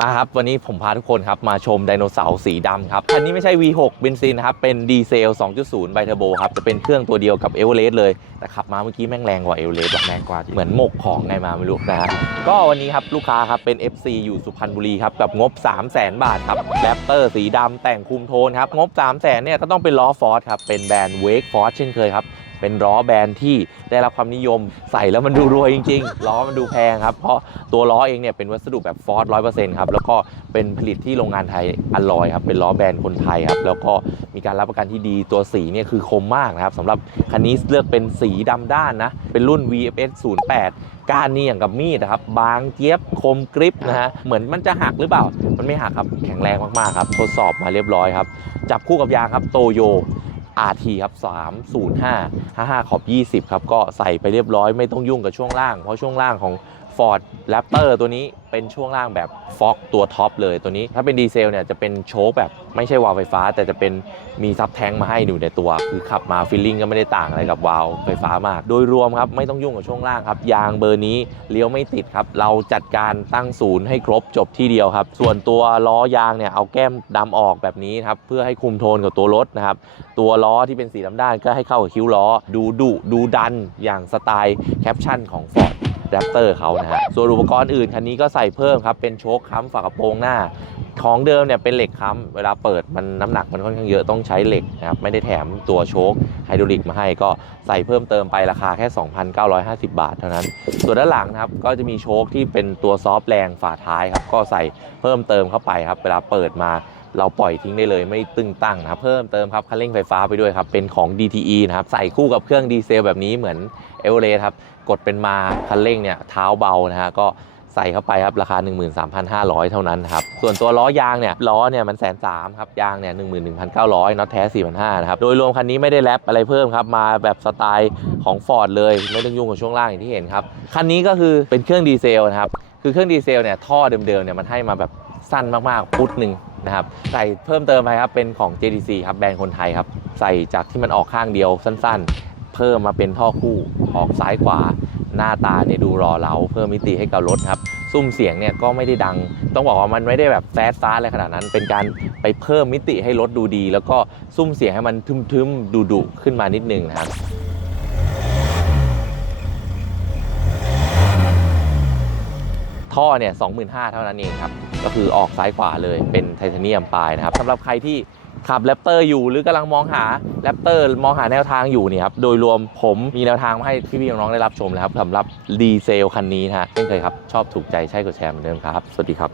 มาครับ วันนี้ผมพาทุกคนครับ มาชมไดโนเสาร์สีดำครับ คันนี้ไม่ใช่ V6 เบนซินนะครับ เป็นดีเซล 2.0 ไบเทอร์โบครับ จะเป็นเครื่องตัวเดียวกับเอเวอเรสต์เลย แต่ขับมาเมื่อกี้แม่งแรงกว่าเอเวอเรสต์แรงกว่า เหมือนหมกของไงมาไม่รู้นะฮะก็วันนี้ครับ ลูกค้าครับ เป็น FC อยู่สุพรรณบุรีครับ กับงบ 3 0 0 0 0 0บาทครับแรปเตอร์สีดำแต่งคุมโทนครับงบ 3 0 0 0 0 0เนี่ยก็ต้องเป็นล้อฟอร์ดครับเป็นแบรนด์เวกฟอร์ดเช่นเคยครับ เป็นล้อแบรนด์ที่ได้รับความนิยมใส่แล้วมันดูรวยจริงๆล้อมันดูแพงครับ เพราะตัวล้อเองเนี่ยเป็นวัสดุแบบฟอร์ดร้อยเปอร์เซ็นต์ครับแล้วก็เป็นผลิตที่โรงงานไทยอลอยครับเป็นล้อแบรนด์คนไทยครับแล้วก็มีการรับประกันที่ดีตัวสีเนี่ยคือคมมากนะครับสำหรับคันนี้เลือกเป็นสีดำด้านนะเป็นรุ่น VFS 08ก้านนี่อย่างกับมีดนะครับ บางเจี๊ยบคมกริปนะฮะเหมือนมันจะหักหรือเปล่า มันไม่หักครับ แข็งแรงมาก ๆ ครับ ทดสอบมาเรียบร้อยครับ จับคู่กับยางครับโตโย RT ครับ305 55ขอบ 20 ครับ ก็ใส่ไปเรียบร้อยไม่ต้องยุ่งกับช่วงล่าง เพราะช่วงล่างของ Ford Raptor ตัวนี้เป็นช่วงล่างแบบฟอกตัวท็อปเลยตัวนี้ ถ้าเป็นดีเซลเนี่ยจะเป็นโชคแบบไม่ใช่วาล์วไฟฟ้า แต่จะเป็นมีซับแทงมาให้อยู่ในตัว คือขับมาฟีลลิ่งก็ไม่ได้ต่างอะไรกับวาล์วไฟฟ้ามาก โดยรวมครับ ไม่ต้องยุ่งกับช่วงล่างครับ ยางเบอร์นี้เลี้ยวไม่ติดครับ เราจัดการตั้งศูนย์ให้ครบจบที่เดียวครับ ส่วนตัวล้อยางเนี่ยเอาแก้มดำออกแบบนี้ครับเพื่อให้คุมโทนกับตัวรถนะครับตัวล้อที่เป็นสีดำด้านก็ให้เข้ากับคิ้วล้อ ดูดุดูดันอย่างสไตล์แคปชั่นของ Ford Raptor เขานะฮะส่วนอุปกรณ์อื่นคันนี้ก็ใส่เพิ่มครับเป็นโชคค้ำฝากระโปรงหน้า ของเดิมเนี่ยเป็นเหล็กค้ำเวลาเปิดมันน้ำหนักมันค่อนข้างเยอะต้องใช้เหล็กนะครับไม่ได้แถมตัวโชคไฮดรอลิกมาให้ก็ใส่เพิ่มเติมไปราคาแค่ 2,950 บาทเท่านั้น ส่วนด้านหลังนะครับก็จะมีโชคที่เป็นตัวซอฟต์แรงฝาท้ายครับก็ใส่เพิ่มเติมเข้าไปครับเวลาเปิดมา เราปล่อยทิ้งได้เลยไม่ตึงตั้งนะครับเพิ่มเติมครับคันเร่งไฟฟ้าไปด้วยครับเป็นของ DTE นะครับใส่คู่กับเครื่องดีเซลแบบนี้เหมือนเอเวอเรสต์ครับกดเป็นมาคันเร่งเนี่ยเท้าเบานะฮะก็ใส่เข้าไปครับราคา 13,500 เท่านั้นครับส่วนตัวล้อยางเนี่ยล้อเนี่ยมันแสนสามครับยางเนี่ย11,900น็อตแท้ 4,500นะครับโดยรวมคันนี้ไม่ได้แรปอะไรเพิ่มครับมาแบบสไตล์ของ Ford เลยไม่ต้องยุ่งกับช่วงล่างอย่างที่เห็นครับคันนี้ก็คือเป็นเครื่องดีเซลนะครับคือเครื่องดีเซลเนี่ยท่อเดิมๆเนี่ยมันให้มาแบบสั้นมากๆฟุตหนึ่ง นะครับใส่เพิ่มเติมไปครับเป็นของ JDC ครับแบรนด์คนไทยครับใส่จากที่มันออกข้างเดียวสั้นๆ เพิ่มมาเป็นท่อคู่ออกซ้ายขวา หน้าตาเนี่ยดูรอเราเพิ่มมิติให้กับรถครับซุ้มเสียงเนี่ยก็ไม่ได้ดัง ต้องบอกว่ามันไม่ได้แบบแฟสฟ้าอะไรขนาดนั้น เป็นการไปเพิ่มมิติให้รถดูดี แล้วก็ซุ้มเสียงให้มันทึมๆดุๆขึ้นมานิดนึงนะครับท่อเนี่ย25,000 เท่านั้นเองครับ ก็คือออกซ้ายขวาเลยเป็นไทเทเนียมปลายนะครับสำหรับใครที่ขับแรปเตอร์อยู่หรือกำลังมองหาแรปเตอร์มองหาแนวทางอยู่เนี่ยครับโดยรวมผมมีแนวทางมาให้พี่ๆน้องๆได้รับชมแล้วครับสำหรับดีเซลคันนี้นะฮะเช่นเคยครับชอบถูกใจใช่กดแชร์เหมือนเดิมครับ สวัสดีครับ